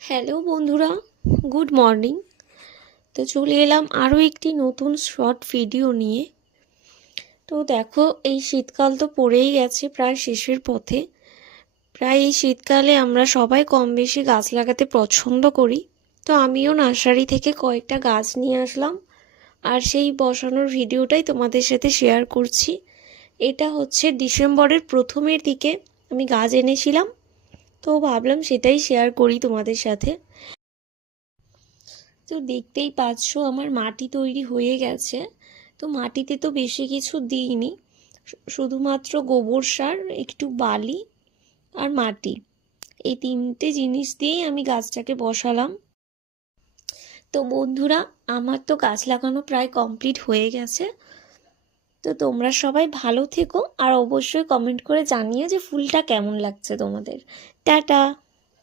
Hello বন্ধুরা, good morning. তো চলে এলাম আরও একটি নতুন শর্ট ভিডিও নিয়ে। তো দেখো, এই শীতকাল তো পড়েই গেছে, প্রায় শেষের পথে। প্রায় এই শীতকালে আমরা সবাই কম বেশি গাছ লাগাতে পছন্দ করি। তো আমিও নার্সারি থেকে কয়েকটা গাছ নিয়ে আসলাম, আর সেই বসানোর ভিডিওটাই তোমাদের সাথে শেয়ার করছি। এটা হচ্ছে ডিসেম্বরের প্রথমের দিকে আমি গাছ এনেছিলাম, তো ভাবলাম সেটাই শেয়ার করি তোমাদের সাথে। তো দেখতেই পাচ্ছ আমার মাটি তৈরি হয়ে গেছে। তো মাটিতে তো বেশি কিছু দিইনি, শুধুমাত্র গোবর সার, একটু বালি আর মাটি, এই তিনটে জিনিস দিয়েই আমি গাছটাকে বসালাম। তো বন্ধুরা, আমার তো গাছ লাগানো প্রায় কমপ্লিট হয়ে গেছে। তো তোমরা সবাই ভালো থেকো, আর অবশ্যই কমেন্ট করে জানিও যে ফুলটা কেমন লাগছে তোমাদের। টাটা।